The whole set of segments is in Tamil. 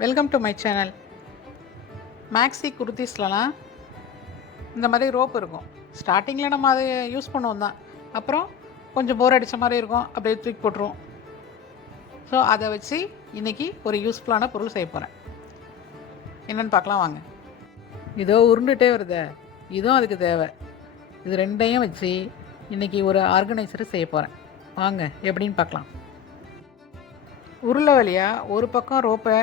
Welcome to my channel. Maxi குர்த்திஸ்லலாம் இந்த மாதிரி ரோப் இருக்கும். ஸ்டார்டிங்கில் நம்ம அதை யூஸ் பண்ணுவோம் தான். அப்புறம் கொஞ்சம் போர் அடித்த மாதிரி இருக்கும், அப்படியே தூக்கி போட்டுருவோம். ஸோ அதை வச்சு இன்றைக்கி ஒரு யூஸ்ஃபுல்லான பொருள் செய்ய போகிறேன். என்னென்னு பார்க்கலாம் வாங்க. இதோ உருண்டுகிட்டே வருது, இதுவும் அதுக்கு தேவை. இது ரெண்டையும் வச்சு இன்றைக்கி ஒரு ஆர்கனைசர் செய்ய போகிறேன். வாங்க எப்படின்னு பார்க்கலாம். உருளை வழியாக ஒரு பக்கம் ரோப்பை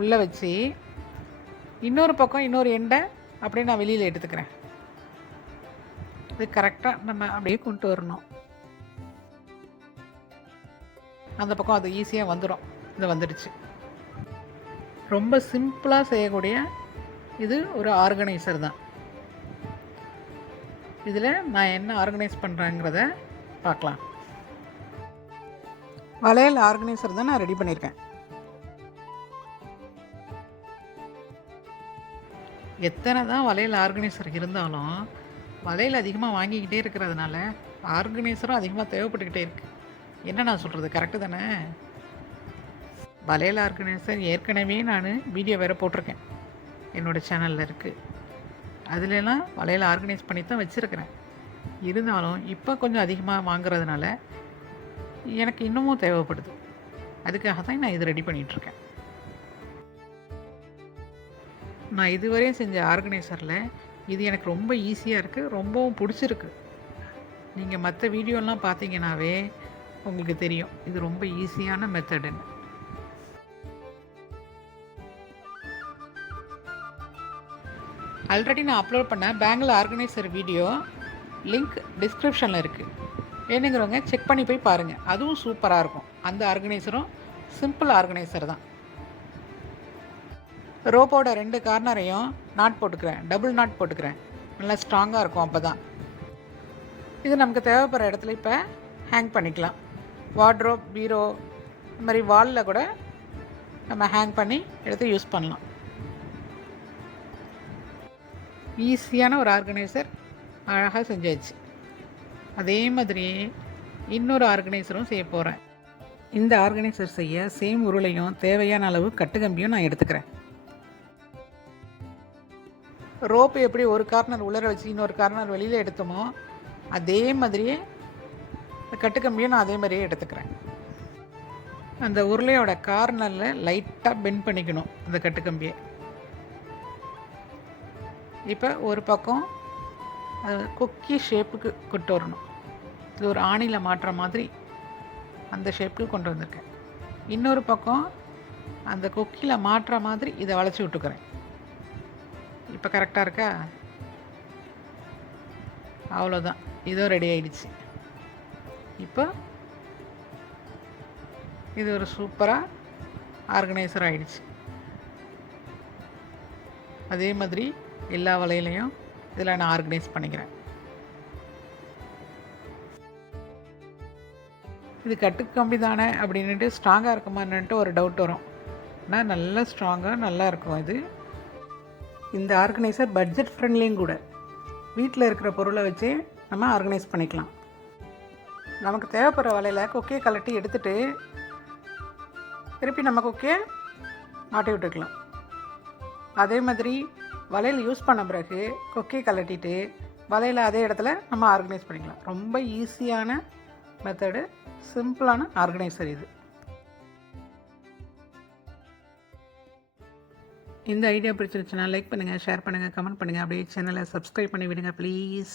உள்ளே வச்சு இன்னொரு பக்கம் இன்னொரு எண்டை அப்படியே நான் வெளியில் எடுத்துக்கிறேன். இது கரெக்டாக நம்ம அப்படியே கொண்டு வரணும். அந்த பக்கம் அது ஈஸியாக வந்துடும். இது வந்துடுச்சு. ரொம்ப சிம்பிளாக செய்யக்கூடிய இது ஒரு ஆர்கனைசர் தான். இதில் நான் என்ன ஆர்கனைஸ் பண்ணுறேங்கிறத பார்க்கலாம். வளையல் ஆர்கனைசர் தான் நான் ரெடி பண்ணியிருக்கேன். எத்தனை தான் வளையல் ஆர்கனைசர் இருந்தாலும் வளையல் அதிகமாக வாங்கிக்கிட்டே இருக்கிறதுனால ஆர்கனைசரும் அதிகமாக தேவைப்பட்டுக்கிட்டே இருக்குது. என்ன நான் சொல்கிறது கரெக்டு தானே? வளையல் ஆர்கனைசர் ஏற்கனவே நான் வீடியோ வேறு போட்டிருக்கேன், என்னோடய சேனலில் இருக்குது. அதிலெல்லாம் வளையல் ஆர்கனைஸ் பண்ணி தான் வச்சுருக்கிறேன். இருந்தாலும் இப்போ கொஞ்சம் அதிகமாக வாங்குறதுனால எனக்கு இன்னமும் தேவைப்படுது. அதுக்காக தான் நான் இது ரெடி பண்ணிகிட்ருக்கேன். நான் இதுவரையும் செஞ்ச ஆர்கனைசரில் இது எனக்கு ரொம்ப ஈஸியாக இருக்குது, ரொம்பவும் பிடிச்சிருக்கு. நீங்கள் மற்ற வீடியோலாம் பார்த்தீங்கன்னாவே உங்களுக்கு தெரியும் இது ரொம்ப ஈஸியான மெத்தடுன்னு. ஆல்ரெடி நான் அப்லோட் பண்ண பேங்கிள் ஆர்கனைசர் வீடியோ லிங்க் டிஸ்கிரிப்ஷனில் இருக்குது. வேணுங்கிறவங்க செக் பண்ணி போய் பாருங்கள். அதுவும் சூப்பராக இருக்கும். அந்த ஆர்கனைசரும் சிம்பிள் ஆர்கனைசர் தான். ரோப்போட 2 கார்னரையும் நாட் போட்டுக்கிறேன், டபுள் நாட் போட்டுக்கிறேன். நல்லா ஸ்ட்ராங்காக இருக்கும். அப்போ தான் இது நமக்கு தேவைப்படுற இடத்துல இப்போ ஹேங் பண்ணிக்கலாம். வார்ட்ரோப், பீரோ, இந்த மாதிரி வாலில் கூட நம்ம ஹேங் பண்ணி எடுத்து யூஸ் பண்ணலாம். ஈஸியான ஒரு ஆர்கனைசர் அழகாக செஞ்சாச்சு. அதே மாதிரி இன்னொரு ஆர்கனைசரும் செய்ய போகிறேன். இந்த ஆர்கனைசர் செய்ய சேம் உருளையும் தேவையான அளவு கட்டுக்கம்பியும் நான் எடுத்துக்கிறேன். ரோப்பு எப்படி ஒரு கார்னர் உள்ளர வச்சு இன்னொரு கார்னர் வெளியில் எடுத்தோமோ அதே மாதிரியே கட்டுக்கம்பியும் நான் அதே மாதிரியே எடுத்துக்கிறேன். அந்த உருளையோட கார்னரில் லைட்டாக பெண்ட் பண்ணிக்கணும் அந்த கட்டுக்கம்பியை. இப்போ ஒரு பக்கம் அது கொக்கி ஷேப்புக்கு கொண்டு வரணும். இது ஒரு ஆணியில் மாட்டுற மாதிரி அந்த ஷேப்புக்கு கொண்டு வந்திருக்கேன். இன்னொரு பக்கம் அந்த கொக்கியில் மாட்டுற மாதிரி இதை வளைச்சி விட்டுக்கிறேன். இப்போ கரெக்டாக இருக்கா? அவ்வளோதான், இதோ ரெடி ஆகிடுச்சு. இப்போ இது ஒரு சூப்பராக ஆர்கனைசர் ஆகிடுச்சு. அதே மாதிரி எல்லா வலையிலையும் இதில் நான் ஆர்கனைஸ் பண்ணிக்கிறேன். இது கட்டுக்கம்பி தானே அப்படின்ட்டு ஸ்ட்ராங்காக இருக்குமான்னுட்டு ஒரு டவுட் வரும். ஆனால் நல்லா ஸ்ட்ராங்காக நல்லா இருக்கும். இந்த ஆர்கனைசர் பட்ஜெட் ஃப்ரெண்ட்லியும் கூட. வீட்டில் இருக்கிற பொருளை வச்சு நம்ம ஆர்கனைஸ் பண்ணிக்கலாம். நமக்கு தேவைப்படுற வலையில் கொக்கையை கலட்டி எடுத்துகிட்டு திருப்பி நம்ம கொக்கையை மாட்டி விட்டுக்கலாம். அதே மாதிரி வலையில் யூஸ் பண்ண பிறகு கொக்கையை கலட்டிட்டு வலையில் அதே இடத்துல நம்ம ஆர்கனைஸ் பண்ணிக்கலாம். ரொம்ப ஈஸியான மெத்தடு, சிம்பிளான ஆர்கனைசர் இது. இந்த ஐடியா பிடிச்சிருச்சுன்னா லைக் பண்ணுங்கள், ஷேர் பண்ணுங்கள், கமெண்ட் பண்ணுங்கள். அப்படியே சேனலை சப்ஸ்கிரைப் பண்ணி விடுங்க ப்ளீஸ்.